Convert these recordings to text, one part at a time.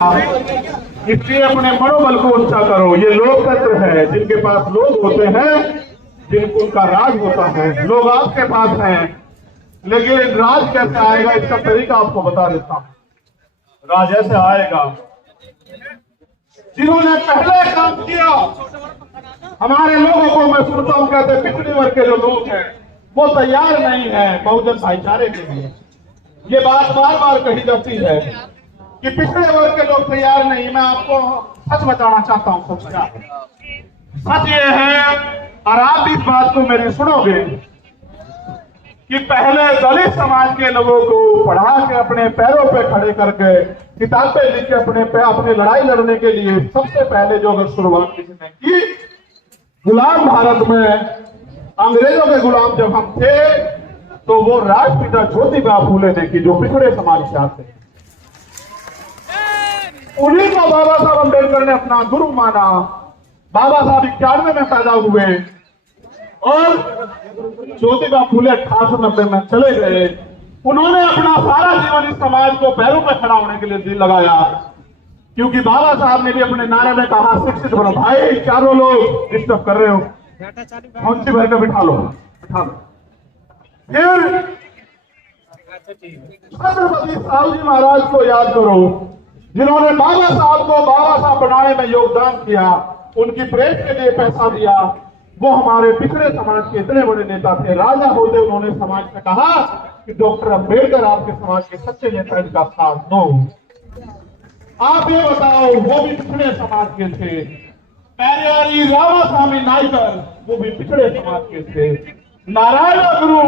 इसलिए अपने मनोबल को ऊंचा करो। ये लोकतंत्र है, जिनके पास लोग होते हैं, जिनको उनका राज होता है। लोग आपके पास हैं, लेकिन राज कैसे आएगा इसका तरीका आपको बता देता हूं। राज ऐसे आएगा, जिन्होंने पहले काम किया। हमारे लोगों को मैं सुनता हूं कहते पिछड़े वर्ग के जो लोग हैं वो तैयार नहीं है बहुजन भाईचारे के लिए। ये बात बार बार कही जाती है कि पिछड़े वर्ग के लोग तैयार नहीं। मैं आपको सच बताना चाहता हूं। सच ये है, और आप इस बात को मेरी सुनोगे, कि पहले दलित समाज के लोगों को पढ़ा के अपने पैरों पे खड़े करके किताबें लिख के अपने लड़ाई लड़ने के लिए सबसे पहले जो अगर शुरुआत किसी ने की, गुलाम भारत में अंग्रेजों के गुलाम जब हम थे तो वो राष्ट्रपिता ज्योतिबा फूले ने की, जो पिछड़े समाज से आते हैं। उन्हीं को बाबा साहब अम्बेडकर ने अपना गुरु माना। बाबा साहब 91 में पैदा हुए और ज्योतिबा फूले 1890 में चले गए। उन्होंने अपना सारा जीवन इस समाज को पैरों पर खड़ा होने के लिए दिल लगाया, क्योंकि बाबा साहब ने भी अपने नारे में कहा शिक्षित बनो। भाई चारों लोग डिस्टर्ब कर रहे हो, कौन-सी भर के बिठा लो। फिर छत्रपति साहू जी महाराज को याद करो, जिन्होंने बाबा साहब को बाबा साहब बनाने में योगदान किया, उनकी प्रेस के लिए पैसा दिया। वो हमारे पिछड़े समाज के इतने बड़े नेता थे, राजा होते उन्होंने समाज से कहा कि डॉक्टर अम्बेडकर आपके समाज के सच्चे नेता, इनका साथ दो। आप ये बताओ, वो भी पिछड़े समाज के थे। पेरियारी रामास्वामी नायकर वो भी पिछड़े समाज के थे। नारायण गुरु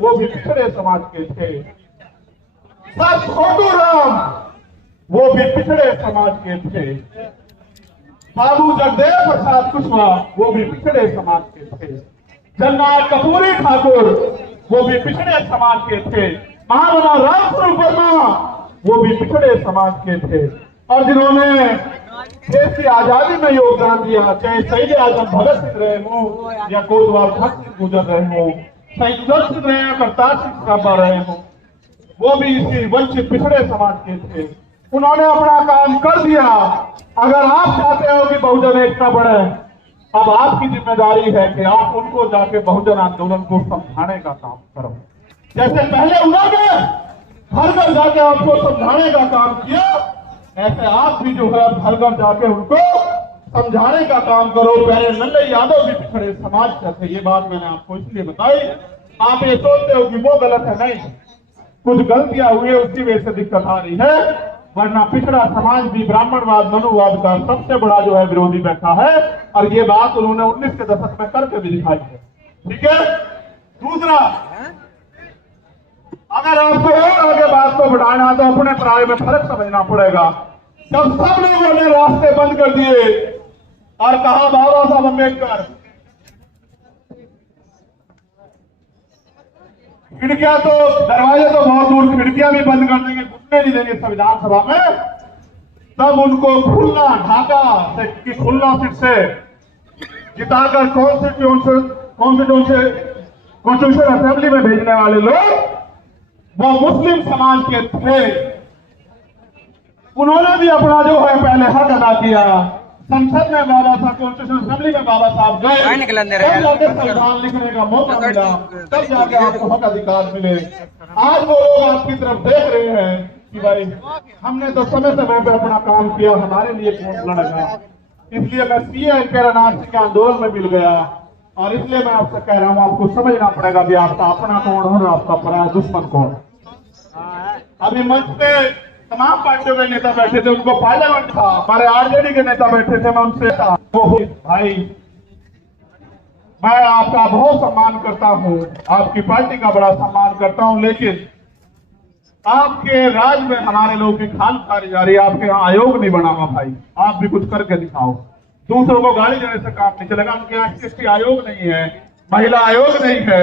वो भी पिछड़े समाज के थे। सर छोटू राम वो भी पिछड़े समाज के थे। बाबू जगदेव प्रसाद कुशवाहा वो भी पिछड़े समाज के थे। जन्नाथ कपूरी ठाकुर वो भी पिछड़े समाज के थे। महामना रामस्वरूप वर्मा वो भी पिछड़े समाज के थे। और जिन्होंने देश की आजादी में योगदान दिया, चाहे शहीद आजम भगत सिंह रहे हो या कोतवाल भक्त सिंह गुजर रहे हो, शहीद उधम सिंह रहे हो, करतार सिंह सराबा रहे हो, वो भी इसी वंचित पिछड़े समाज के थे। उन्होंने अपना काम कर दिया। अगर आप चाहते हो कि बहुजन एकता बढ़े, अब आपकी जिम्मेदारी है कि आप उनको जाके बहुजन आंदोलन को समझाने का काम करो। जैसे पहले उन्होंने घर घर जाके आपको समझाने का काम किया, ऐसे आप भी जो है घर घर जाके उनको समझाने का काम करो। पहले नंदई यादव भी पिछड़े समाज से थे। ये बात मैंने आपको इसलिए बताई। आप ये सोचते हो कि वो गलत है, नहीं, कुछ गलतियां हुई, उसकी वजह से दिक्कत आ रही है। वरना पिछड़ा समाज भी ब्राह्मणवाद मनुवाद का सबसे बड़ा जो है विरोधी बैठा है, और ये बात उन्होंने 19 के दशक में करके भी दिखाई है। ठीक है। दूसरा, अगर आपको और आगे बात को बढ़ाना तो अपने पराये में फर्क समझना पड़ेगा। जब सब लोगों ने रास्ते बंद कर दिए और कहा बाबा साहब अम्बेडकर, खिड़कियां तो, दरवाजे तो बहुत दूर, खिड़कियां भी बंद कर देंगे, घुसने नहीं देंगे संविधान सभा में, तब उनको खुलना ढाका से खुलना सीट से जिताकर कॉन्स्टिट्यूशन असेंबली में भेजने वाले लोग वो मुस्लिम समाज के थे। उन्होंने भी अपना जो है पहले हक अदा किया। संसद में बाबा साहब, कॉन्स्टिट्यूशन असेंबली में बाबा साहब गए, तब जाके संविधान लिखने का मौका मिला, तब जाके आपको हक अधिकार मिले। आज वो लोग आपकी तरफ देख रहे हैं कि भाई हमने तो समय समय पे अपना काम किया, हमारे लिए कौन लड़ेगा। इसलिए मैं सीए केरानाथ के आंदोलन में मिल गया, और इसलिए मैं आपसे कह रहा हूं, आपको समझना पड़ेगा कि आपका अपना कौन और आपका पराया दुश्मन कौन। अभी मंच पे तमाम पार्टियों के नेता बैठे थे, उनको पार्लियामेंट था, हमारे आरजेडी के नेता बैठे थे, मैं उनसे था, वो भाई मैं आपका बहुत सम्मान करता हूं, आपकी पार्टी का बड़ा सम्मान करता हूं, लेकिन आपके राज में हमारे लोगों की खान खारी जा रही है। आपके यहाँ आयोग नहीं बना हुआ भाई, आप भी कुछ करके दिखाओ। दूसरों को गाली देने से काम नहीं चलेगा। उनके यहाँ एसटी आयोग नहीं है, महिला आयोग नहीं है,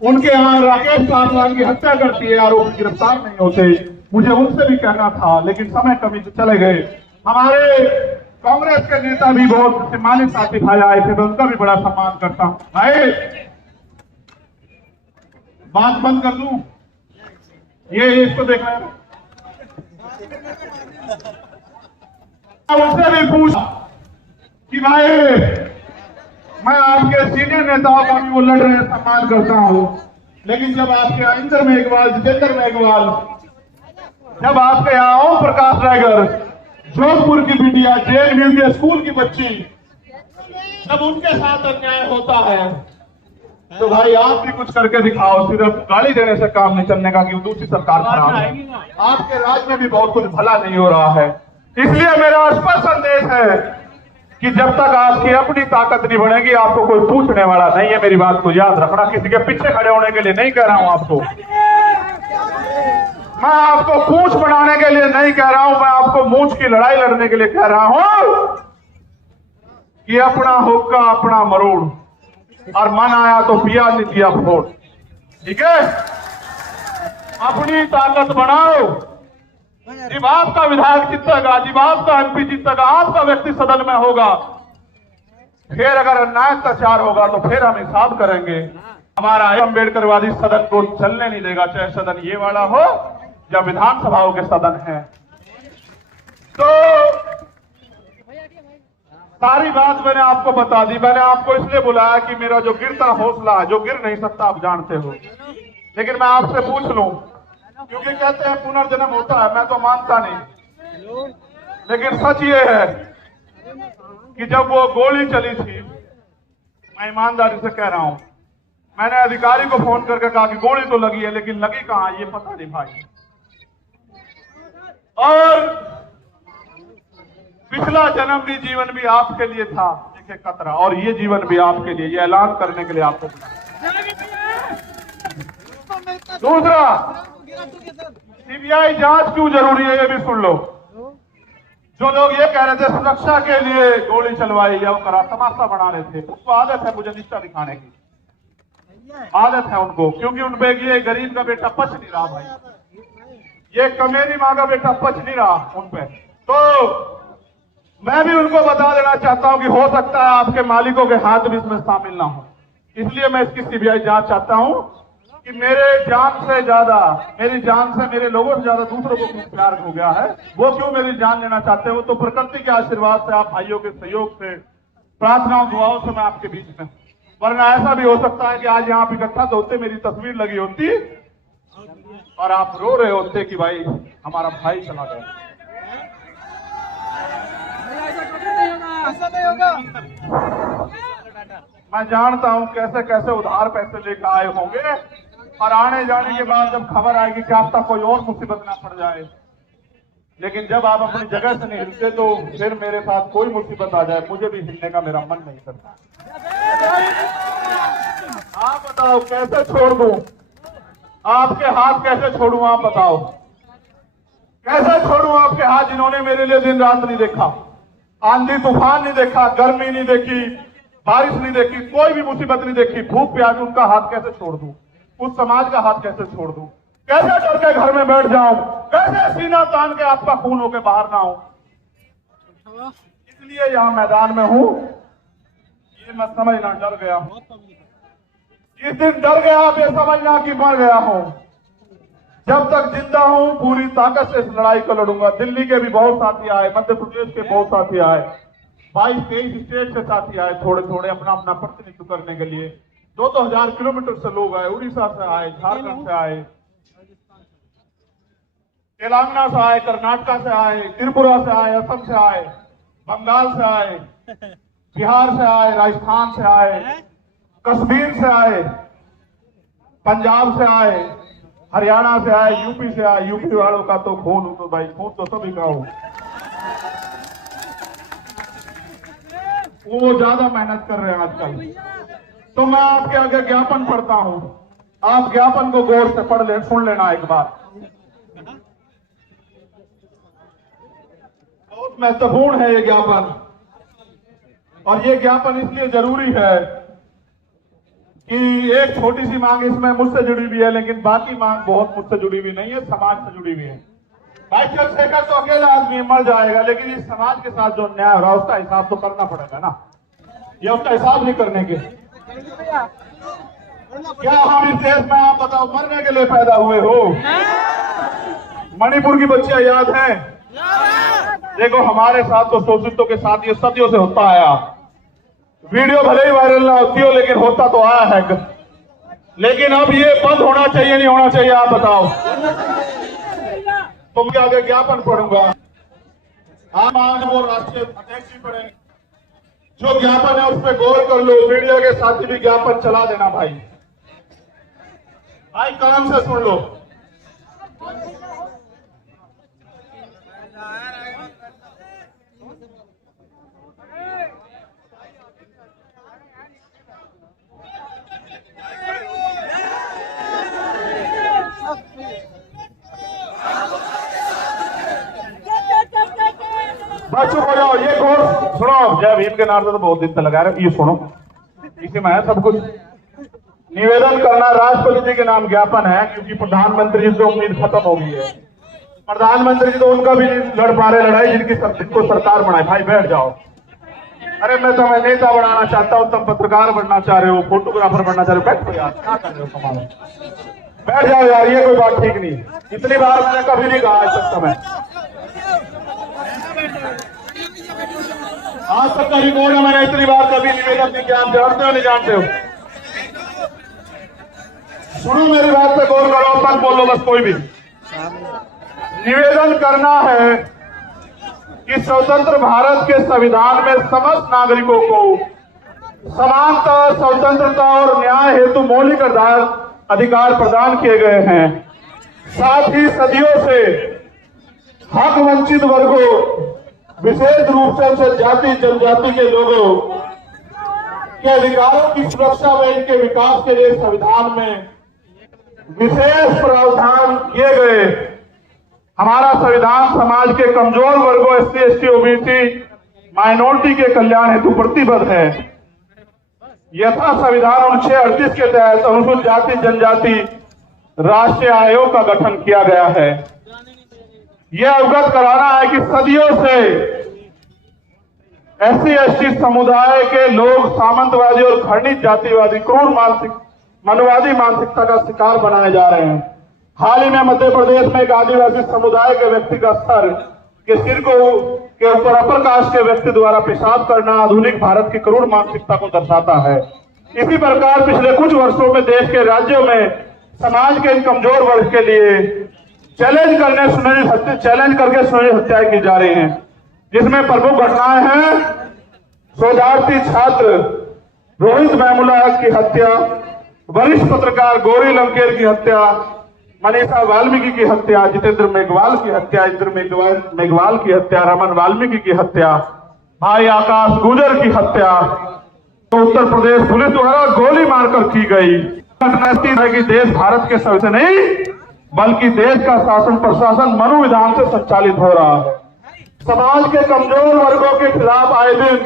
उनके यहाँ राकेश पासवान की हत्या करती है, आरोपी गिरफ्तार नहीं होते। मुझे उनसे भी कहना था, लेकिन समय कमी से चले गए। हमारे कांग्रेस के नेता भी बहुत सम्मानित साथी भाई आए थे, मैं उनका भी बड़ा सम्मान करता हूं। भाई बात बंद कर दूं, ये इसको देखा है। उनसे भी पूछा कि भाई मैं आपके सीनियर नेताओं का भी वो लड़ रहे सम्मान करता हूं, लेकिन जब आपके इंद्र मेघवाल, जितेंद्र मेघवाल, जब आपके यहाँ ओम प्रकाश रायगर, जोधपुर की बिटिया, जेएनयू के स्कूल की बच्ची, जब उनके साथ अन्याय होता है तो भाई आप भी कुछ करके दिखाओ। सिर्फ गाली देने से काम नहीं चलने का कि दूसरी सरकार खराब है। आपके राज्य में भी बहुत कुछ भला नहीं हो रहा है। इसलिए मेरा स्पष्ट संदेश है कि जब तक आपकी अपनी ताकत नहीं बढ़ेगी आपको कोई पूछने वाला नहीं है। मेरी बात को याद रखना, किसी के पीछे खड़े होने के लिए नहीं कह रहा हूं आपको, मैं आपको पूंछ बनाने के लिए नहीं कह रहा हूं, मैं आपको मूंछ की लड़ाई लड़ने के लिए कह रहा हूं कि अपना हुक्का अपना मरोड़, और मन आया तो पिया नहीं दिया फोड़। ठीक है, अपनी ताकत बढ़ाओ। जब आपका विधायक जीतेगा, जब आपका एमपी जीतेगा, आपका व्यक्ति सदन में होगा, फिर अगर अन्याय अत्याचार होगा तो फिर हम हिसाब करेंगे। हमारा अम्बेडकरवादी सदन को चलने नहीं देगा, चाहे सदन ये वाला हो या विधानसभाओं के सदन है। तो सारी बात मैंने आपको बता दी। मैंने आपको इसलिए बुलाया कि मेरा जो गिरता हौसला, जो गिर नहीं सकता आप जानते हो, लेकिन मैं आपसे पूछ लूं, क्योंकि कहते हैं पुनर्जन्म होता है, मैं तो मानता नहीं, लेकिन सच ये है कि जब वो गोली चली थी, मैं ईमानदारी से कह रहा हूं, मैंने अधिकारी को फोन करके कहा कि गोली तो लगी है, लेकिन लगी कहां ये पता नहीं भाई। और पिछला जन्म भी जीवन भी आपके लिए था एक खतरा, और ये जीवन भी आपके लिए, ये ऐलान करने के लिए आपको। दूसरा, सीबीआई जांच क्यों जरूरी है ये भी सुन लो। जो लोग ये कह रहे थे सुरक्षा के लिए गोली चलवाई या करा, तमाशा बना रहे थे, उसको आदत है मुझे निष्ठा दिखाने की, आदत है उनको, क्योंकि उनपे ये गरीब का बेटा पच नहीं रहा भाई, ये कमेरी माँ का बेटा पच नहीं रहा उनपे। तो मैं भी उनको बता देना चाहता हूं कि हो सकता है आपके मालिकों के हाथ भी इसमें शामिल ना हो, इसलिए मैं इसकी सीबीआई जांच चाहता हूं कि मेरे जान से ज्यादा, मेरी जान से, मेरे लोगों से ज्यादा दूसरों को क्यों प्यार हो गया है, वो क्यों मेरी जान लेना चाहते हो। तो प्रकृति के आशीर्वाद से, आप भाइयों के सहयोग से, प्रार्थनाओं दुआओं से मैं आपके बीच में, वरना ऐसा भी हो सकता है कि आज यहाँ पे इकट्ठा तो होते, मेरी तस्वीर लगी होती और आप रो रहे होते कि भाई हमारा भाई चला गया। मैं जानता हूं कैसे कैसे उधार पैसे लेकर आए होंगे, और आने जाने के बाद जब खबर आएगी कि आप तक कोई और मुसीबत ना पड़ जाए, लेकिन जब आप अपनी जगह से नहीं हिलते तो फिर मेरे साथ कोई मुसीबत आ जाए, मुझे भी हिलने का मेरा मन नहीं करता। आप बताओ कैसे छोड़ दूं, आपके हाथ कैसे छोड़ूं, आप बताओ कैसे छोड़ूं आपके हाथ, जिन्होंने मेरे लिए दिन रात नहीं देखा, आंधी तूफान नहीं देखा, गर्मी नहीं देखी, बारिश नहीं देखी, कोई भी मुसीबत नहीं देखी, भूख प्यास, उनका हाथ कैसे छोड़ दूं, उस समाज का हाथ कैसे छोड़ दूं, कैसे डर के घर में बैठ जाऊं, कैसे सीना तान के आपका खून होके बाहर ना हो। इसलिए यहां मैदान में हूं, ये मत समझना डर गया हूं, जिस दिन डर गया आप ये समझना कि मर गया हूं। जब तक जिंदा हूं पूरी ताकत से इस लड़ाई को लड़ूंगा। दिल्ली के भी बहुत साथी आए, मध्य प्रदेश के बहुत साथी आए, 22-23 स्टेट से साथी आए, थोड़े थोड़े अपना अपना प्रतिनिधित्व करने के लिए। 2-2 हजार किलोमीटर से लोग आए, उड़ीसा से आए, झारखंड से आए, तेलंगाना से आए, कर्नाटक से आए, त्रिपुरा से आए, असम से आए, बंगाल से आए, बिहार से आए, राजस्थान से आए, कश्मीर से आए, पंजाब से आए, हरियाणा से आए, यूपी से आए। यूपी वालों का तो खून हो तो भाई, खून तो सभी का हो, वो ज्यादा मेहनत कर रहे हैं आजकल। तो मैं आपके आगे ज्ञापन पढ़ता हूं, आप ज्ञापन को गौर से पढ़ ले, सुन लेना एक बार। बहुत महत्वपूर्ण है ये ज्ञापन, और ये ज्ञापन इसलिए जरूरी है कि एक छोटी सी मांग इसमें मुझसे जुड़ी हुई है, लेकिन बाकी मांग बहुत मुझसे जुड़ी हुई नहीं है, समाज से जुड़ी हुई है। भाई चंद्रशेखर तो अकेला आदमी मर जाएगा, लेकिन इस समाज के साथ जो न्याय हो रहा है उसका हिसाब तो करना पड़ेगा ना, ये उसका हिसाब नहीं करने के। क्या हम इस देश में, आप बताओ, मरने के लिए पैदा हुए हो? मणिपुर की बच्चियां याद हैं, देखो हमारे साथ तो शोषितों के साथ ये सदियों से होता आया। वीडियो भले ही वायरल ना होती हो लेकिन होता तो आया है। लेकिन अब ये बंद होना चाहिए नहीं होना चाहिए, आप बताओ। तुम क्या आगे ज्ञापन पढ़ूंगा, हम आज वो राष्ट्रीय अध्यक्ष जी पढ़ेंगे। जो ज्ञापन है उस पर गौर कर लो, मीडिया के साथी भी ज्ञापन चला देना भाई। भाई कान से सुन लो। बस चुप हो जाओ, ये गौर सुनो। जय भीम के नाम से तो बहुत दिन तक लगा रहे, ये सुनो, इसी में है सब कुछ। निवेदन करना राष्ट्रपति जी के नाम ज्ञापन है, क्योंकि प्रधानमंत्री जी से उम्मीद खत्म हो गई है। प्रधानमंत्री जी तो उनका भी लड़ पा रहे लड़ाई जिनको सरकार बनाए। भाई बैठ जाओ। अरे मैं तुम्हें नेता बनाना चाहता हूँ, तुम पत्रकार बनना चाह रहे हो, फोटोग्राफर बनना चाह रहे हो। बैठो यार, क्या कर रहे हो कमाल। बैठ जाओ यार, ये कोई बात ठीक नहीं। इतनी बार मैंने कभी नहीं कहा आज तक समय, आज तक का रिकॉर्ड है, मैंने इतनी बार कभी निवेदन नहीं किया। आप जानते हो नहीं जानते हो? सुनो मेरी बात पे गौर करो, मत बोलो बस कोई भी। निवेदन करना है कि स्वतंत्र भारत के संविधान में समस्त नागरिकों को समानता, स्वतंत्रता और न्याय हेतु मौलिक अधिकार प्रदान किए गए हैं। साथ ही सदियों से हक वंचित वर्गों, विशेष रूप से जाति जनजाति के लोगों के अधिकारों की सुरक्षा व इनके विकास के लिए संविधान में विशेष प्रावधान किए गए। हमारा संविधान समाज के कमजोर वर्गों, एससी, एसटी, ओबीसी, माइनॉरिटी के कल्याण हेतु प्रतिबद्ध है। यथा संविधान अनुच्छेद 38 के तहत अनुसूचित जाति जनजाति राष्ट्रीय आयोग का गठन किया गया है। यह अवगत कराना है कि सदियों से एससी, एसटी समुदाय के लोग सामंतवादी और घृणित जातिवादी, क्रूर मनोवादी मानसिकता का शिकार बनाए जा रहे हैं। हाल ही में मध्य प्रदेश में एक आदिवासी समुदाय के व्यक्ति का सर के सिर के ऊपर अपर कास्ट के व्यक्ति द्वारा पेशाब करना आधुनिक भारत की क्रूर मानसिकता को दर्शाता है। इसी प्रकार पिछले कुछ वर्षों में देश के राज्यों में समाज के इन कमजोर वर्ग के लिए चैलेंज करके सुनिश्चित हत्याएं की जा रही हैं, जिसमें प्रमुख घटनाएं हैं शोधार्थी छात्र रोहित वेमुला की हत्या, वरिष्ठ पत्रकार गौरी लंकेर की हत्या, मनीषा वाल्मीकि की हत्या, जितेंद्र मेघवाल की हत्या, इंद्र मेघवाल की हत्या, रमन वाल्मीकि की हत्या, भाई आकाश गुजर की हत्या तो उत्तर प्रदेश पुलिस द्वारा गोली मारकर की गई। है कि देश भारत के सबसे नहीं बल्कि देश का शासन प्रशासन मनोविधान से संचालित हो रहा है। समाज के कमजोर वर्गों के खिलाफ आए दिन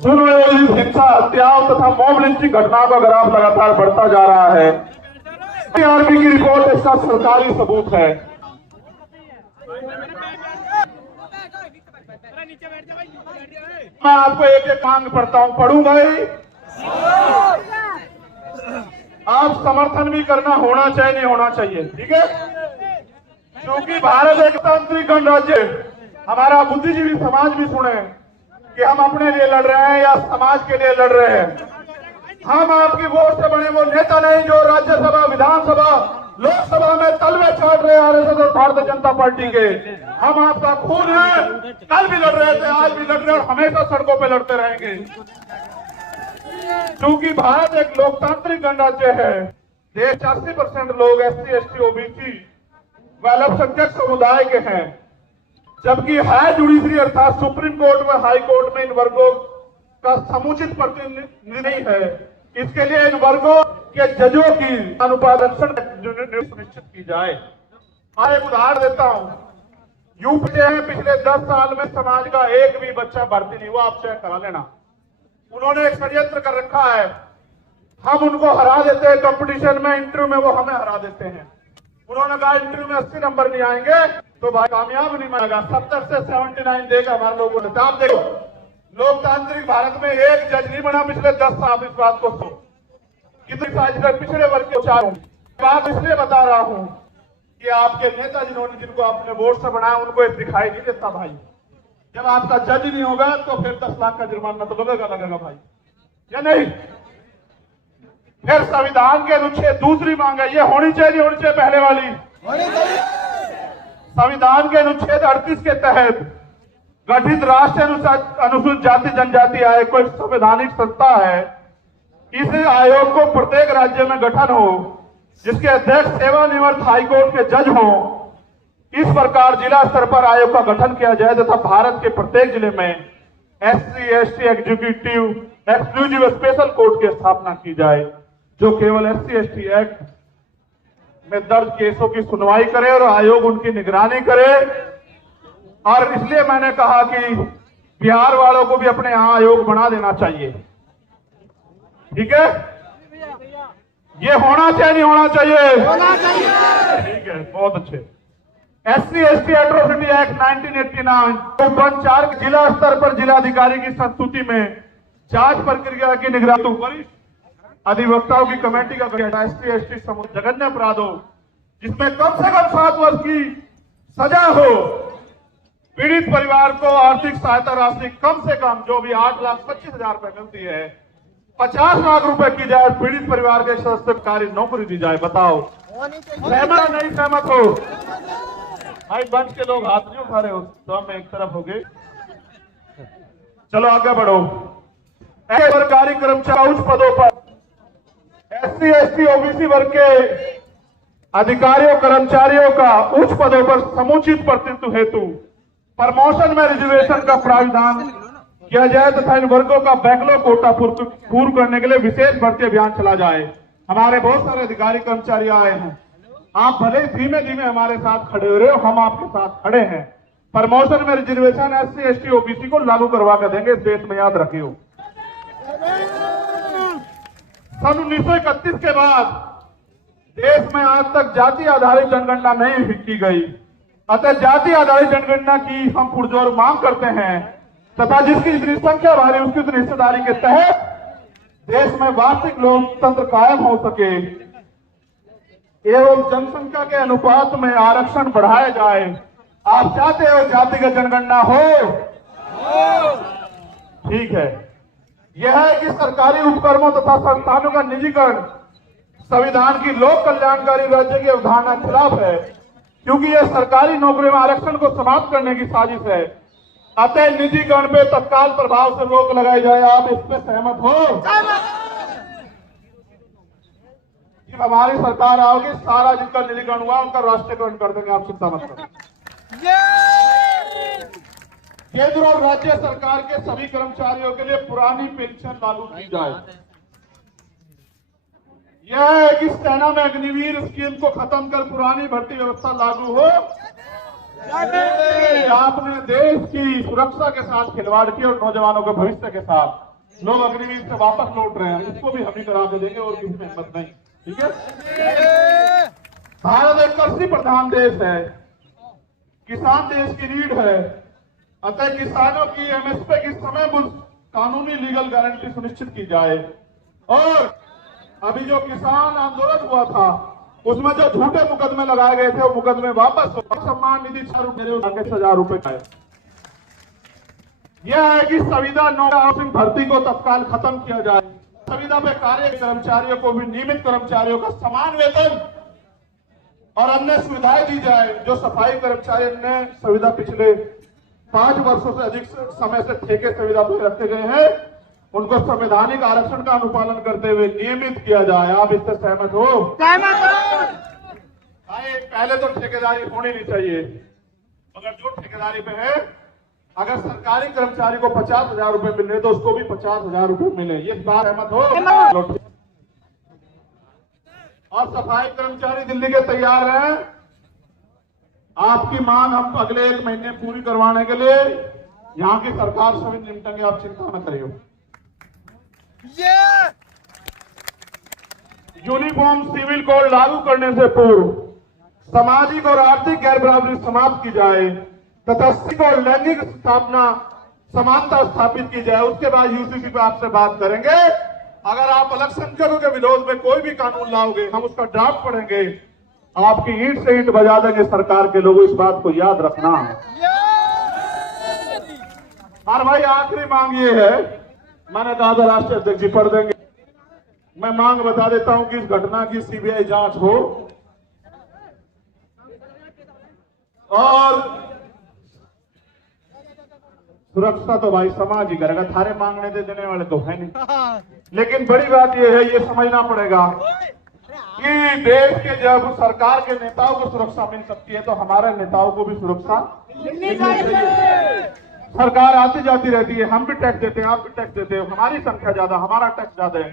सुनियोजित हिंसा, हत्याओं तथा मॉब लिंचिंग घटनाओं का ग्राफ लगातार बढ़ता जा रहा है। आरबी की रिपोर्ट इसका सरकारी सबूत है। मैं आपको एक एक मांग पढ़ता हूं, पढ़ूं भाई। आप समर्थन भी करना होना चाहिए नहीं होना चाहिए, ठीक है? क्योंकि भारत एक तांत्रिक गणराज्य, हमारा बुद्धिजीवी समाज भी सुने कि हम अपने लिए लड़ रहे हैं या समाज के लिए लड़ रहे हैं। हम आपकी वोट से बने वो नेता नहीं जो राज्यसभा, विधानसभा, लोकसभा में तलवे चाट रहे आरएसएस और भारतीय जनता पार्टी के। हम आपका खून है, कल भी लड़ रहे थे, आज भी लड़ रहे और हमेशा सड़कों पे लड़ते रहेंगे। क्योंकि भारत एक लोकतांत्रिक गणराज्य है। देश 80% लोग एससी, एसटी, ओबीसी व अल्पसंख्यक समुदाय के हैं, जबकि हाई जुडिशरी अर्थात सुप्रीम कोर्ट व हाई कोर्ट में इन वर्गों का समुचित प्रतिनिधित्व नहीं है। इसके लिए इन वर्गों के जजों की अनुपालन सुनिश्चित की जाए। मैं एक उदाहरण देता हूं। यूपी में पिछले 10 साल में समाज का एक भी बच्चा भर्ती नहीं हुआ, आप चेक करा लेना। उन्होंने एक षड्यंत्र कर रखा है, हम उनको हरा देते हैं कंपटीशन में, इंटरव्यू में वो हमें हरा देते हैं। उन्होंने कहा इंटरव्यू में 80 नंबर नहीं आएंगे तो भाई कामयाब नहीं मानेगा। 70 से 79 देगा हमारे लोगों ने। आप देखो, लोकतांत्रिक भारत में एक जज नहीं बना पिछले 10 साल। इस बात को कितनी साजिश पिछड़े वर्ग के चारों बात इसलिए बता रहा हूं कि आपके नेता जिन्होंने जिनको आपने वोट से बनाया उनको एक दिखाई नहीं देता भाई। जब आपका जज नहीं होगा तो फिर 10 लाख का जुर्माना तो लगेगा भाई, या नहीं? फिर संविधान के अनुच्छेद दूसरी मांग है, ये होनी चाहिए नहीं होनी चाहिए? पहले वाली होनी चाहिए। संविधान के अनुच्छेद 38 के तहत गठित राष्ट्रीय अनुसूचित जाति जनजाति आयोग कोई संवैधानिक संस्था है। इस आयोग को प्रत्येक राज्य में गठन हो, जिसके अध्यक्ष सेवानिवृत्त हाईकोर्ट के जज हो। इस प्रकार जिला स्तर पर आयोग का गठन किया जाए तथा भारत के प्रत्येक जिले में SC/ST executive exclusive special court की स्थापना की जाए, जो केवल SC/ST एक्ट में दर्ज केसों की सुनवाई करे और आयोग उनकी निगरानी करे। और इसलिए मैंने कहा कि बिहार वालों को भी अपने यहां आयोग बना देना चाहिए। ठीक है, ये होना चाहिए नहीं होना चाहिए? होना चाहिए। ठीक है, बहुत अच्छे। SC/ST एट्रोसिटी एक्ट 1989 वन 4 जिला स्तर पर जिलाधिकारी की संस्तुति में जांच प्रक्रिया की निगरानी वरिष्ठ अधिवक्ताओं की कमेटी का गठन। SC/ST जघन्य अपराधों जिसमें कम से कम 7 वर्ष की सजा हो, पीड़ित परिवार को आर्थिक सहायता राशि कम से कम जो भी 8,25,000 रुपए मिलती है 50 लाख रुपए की जाए, पीड़ित परिवार के सदस्य कार्य नौकरी दी जाए। बताओ सहमत नहीं सहमत हो? भाई मंच के लोग हाथ नहीं उठा रहे हो, तो हम एक तरफ हो गए। चलो आगे बढ़ो। सरकारी कर्मचारी उच्च पदों पर SC/ST OBC वर्ग के अधिकारियों कर्मचारियों का उच्च पदों पर समुचित प्रतिनिधित्व हेतु प्रमोशन में रिजर्वेशन का प्रावधान किया जाए तथा इन वर्गों का बैकलॉग कोटा पूर्ण करने के लिए विशेष भर्ती अभियान चला जाए। हमारे बहुत सारे अधिकारी कर्मचारी आए हैं, आप भले धीमे धीमे हमारे साथ खड़े हो रहे हो, हम आपके साथ खड़े हैं। प्रमोशन में रिजर्वेशन SC/ST OBC को लागू करवा कर देंगे, इस देश में याद रखियो। सन 1931 के बाद देश में आज तक जाति आधारित जनगणना नहीं की गई, अतः जाति आधारित जनगणना की हम पुरजोर मांग करते हैं तथा जिसकी जितनी संख्या भारी उसकी उतनी हिस्सेदारी के तहत देश में वास्तविक लोकतंत्र कायम हो सके एवं जनसंख्या के अनुपात में आरक्षण बढ़ाया जाए। आप चाहते हो जातिगत जनगणना हो? ठीक है। यह है कि सरकारी उपक्रमों तथा संस्थानों का निजीकरण संविधान की लोक कल्याणकारी राज्य की अवधारणा के खिलाफ है, क्योंकि यह सरकारी नौकरी में आरक्षण को समाप्त करने की साजिश है। अतः निजीकरण पे तत्काल प्रभाव से रोक लगाई जाए। आप इस पे सहमत हो? जब हमारी सरकार आओगी सारा जिनका निजीकरण हुआ उनका राष्ट्रीयकरण कर देंगे, आप चिंता मत करो। केंद्र और राज्य सरकार के सभी कर्मचारियों के लिए पुरानी पेंशन लागू की जाए। यह है कि सेना में अग्निवीर स्कीम को खत्म कर पुरानी भर्ती व्यवस्था लागू हो। आपने देश की सुरक्षा के साथ खिलवाड़ की और नौजवानों के भविष्य के साथ लोग अग्निवीर से वापस लौट रहे हैं, इसको भी हम ही करा के देंगे और किसी में हिम्मत नहीं। ठीक है। भारत एक कृषि प्रधान देश है, किसान देश की रीढ़ है, अतः किसानों की MSP की समय कानूनी लीगल गारंटी सुनिश्चित की जाए। और अभी जो किसान आंदोलन हुआ था उसमें जो झूठे मुकदमे लगाए गए थे वो मुकदमे वापस सम्मान निधि 6,000 रुपए का है। यह है कि संविदा नौकरी भर्ती को तत्काल खत्म किया जाए। संविदा पे कार्य कर्मचारियों को भी नियमित कर्मचारियों का समान वेतन और अन्य सुविधाएं दी जाए। जो सफाई कर्मचारी ने संविदा पिछले 5 वर्षों से अधिक समय से ठेके संविदा पर रखे गए हैं उनको संवैधानिक आरक्षण का अनुपालन करते हुए नियमित किया जाए। आप इससे सहमत हो? सहमत हो। पहले तो ठेकेदारी होनी नहीं चाहिए, मगर जो ठेकेदारी पे है अगर सरकारी कर्मचारी को 50,000 रुपए मिल रहे तो उसको भी 50,000 रुपए मिले। ये बात सहमत हो? और सफाई कर्मचारी दिल्ली के तैयार हैं आपकी मांग हम अगले 1 महीने पूरी करवाने के लिए। यहाँ की सरकार सभी निपटेंगे, आप चिंता न करिए। यूनिफॉर्म सिविल कोड लागू करने से पूर्व सामाजिक और आर्थिक गैर बराबरी समाप्त की जाए तथा सिख और लैंगिक स्थापना समानता स्थापित की जाए। उसके बाद UCC पे आपसे बात करेंगे। अगर आप अल्पसंख्यकों के विरोध में कोई भी कानून लाओगे हम उसका ड्राफ्ट पढ़ेंगे आपकी ईंट से ईंट बजा देंगे सरकार के लोगों, इस बात को याद रखना। और भाई आखिरी मांग ये है, मैंने कहा था राष्ट्रीय अध्यक्ष जी पढ़ देंगे, मैं मांग बता देता हूं कि इस घटना की सीबीआई जांच हो और सुरक्षा तो भाई समाज ही करेगा, थारे मांगने दे देने वाले तो है नहीं। लेकिन बड़ी बात यह है, ये समझना पड़ेगा कि देश के जब सरकार के नेताओं को सुरक्षा मिल सकती है तो हमारे नेताओं को भी सुरक्षा मिलनी चाहिए। सरकार आती जाती रहती है, हम भी टैक्स देते हैं, आप भी टैक्स देते हो, हमारी संख्या ज्यादा, हमारा टैक्स ज्यादा है,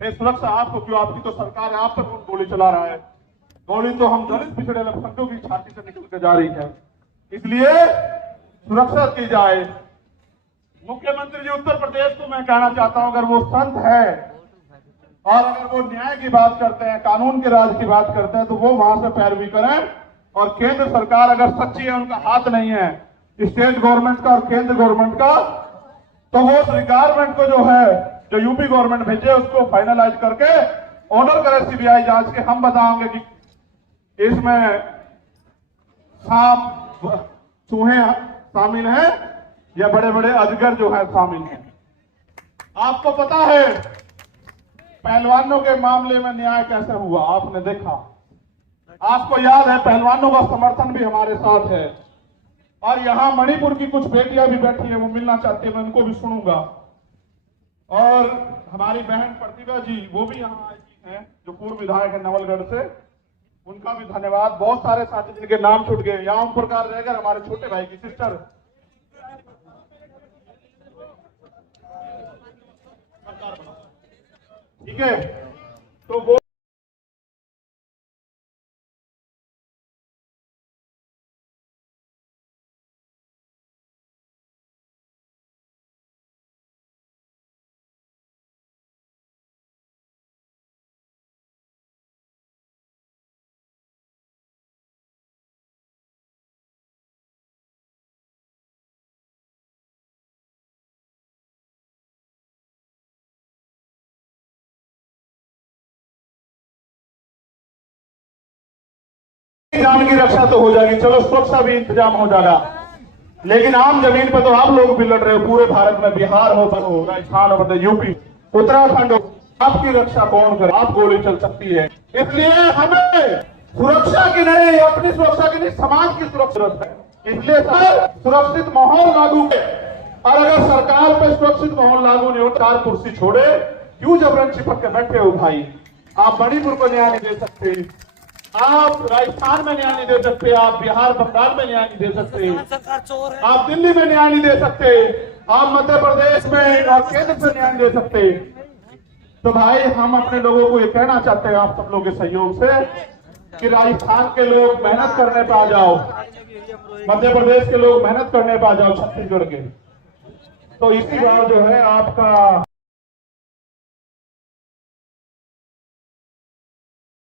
ये सुरक्षा आपको क्यों? आपकी तो सरकार है, आप पर कौन गोली चला रहा है? गोली तो हम दलित पिछड़े अल्पसंख्यकों की छाती से निकल के जा रही है, इसलिए सुरक्षा की जाए। मुख्यमंत्री जी उत्तर प्रदेश को मैं कहना चाहता हूं, अगर वो संत है और अगर वो न्याय की बात करते हैं, कानून के राज की बात करते हैं, तो वो वहां से पैरवी करें। और केंद्र सरकार अगर सच्ची है, उनका हाथ नहीं है स्टेट गवर्नमेंट का और केंद्र गवर्नमेंट का, तो वो रिक्वायरमेंट को जो है, जो यूपी गवर्नमेंट भेजे, उसको फाइनलाइज करके ऑर्डर करे सीबीआई जांच के। हम बताएंगे कि इसमें सांप चूहे शामिल हैं या बड़े बड़े अजगर जो है शामिल हैं। आपको पता है पहलवानों के मामले में न्याय कैसे हुआ, आपने देखा, आपको याद है, पहलवानों का समर्थन भी हमारे साथ है। और यहां मणिपुर की कुछ बेटियां भी बैठी हैं, वो मिलना चाहती है, मैं उनको भी सुनूंगा। और हमारी बहन प्रतिभा जी, वो भी यहाँ आई हैं, जो पूर्व विधायक है नवलगढ़ से, उनका भी धन्यवाद। बहुत सारे साथी जिनके नाम छूट गए, यहाँ ओम प्रकाश रहेगा, हमारे छोटे भाई की सिस्टर, ठीक है, तो वो जान की रक्षा तो हो जाएगी, चलो सुरक्षा भी इंतजाम हो जाएगा, लेकिन आम जमीन पर तो आप लोग भी लड़ रहे हो। पूरे भारत में बिहार हो, राजस्थान हो, यूपी, उत्तराखंड हो, आपकी रक्षा कौन करे? आप गोली चल सकती है। इसलिए हमें सुरक्षा की नहीं, अपनी सुरक्षा की नहीं, समाज की सुरक्षा है। इसलिए सुरक्षित माहौल लागू है, और अगर सरकार पे सुरक्षित माहौल लागू नहीं हो, 4 कुर्सी छोड़े, क्यों जबरन चिपक के बैठे हो भाई? आप मणिपुर को न्याय नहीं दे सकते, आप राजस्थान में न्याय नहीं दे सकते, आप बिहार बंगाल में न्याय नहीं दे सकते, आप दिल्ली में न्याय नहीं दे सकते, आप मध्य प्रदेश में और केंद्र से न्याय नहीं दे सकते। तो भाई हम अपने लोगों को ये कहना चाहते हैं, आप सब लोगों के सहयोग से, कि राजस्थान के लोग मेहनत करने पे आ जाओ, मध्य प्रदेश के लोग मेहनत करने पे आ जाओ, छत्तीसगढ़ के। तो इसी बार जो है आपका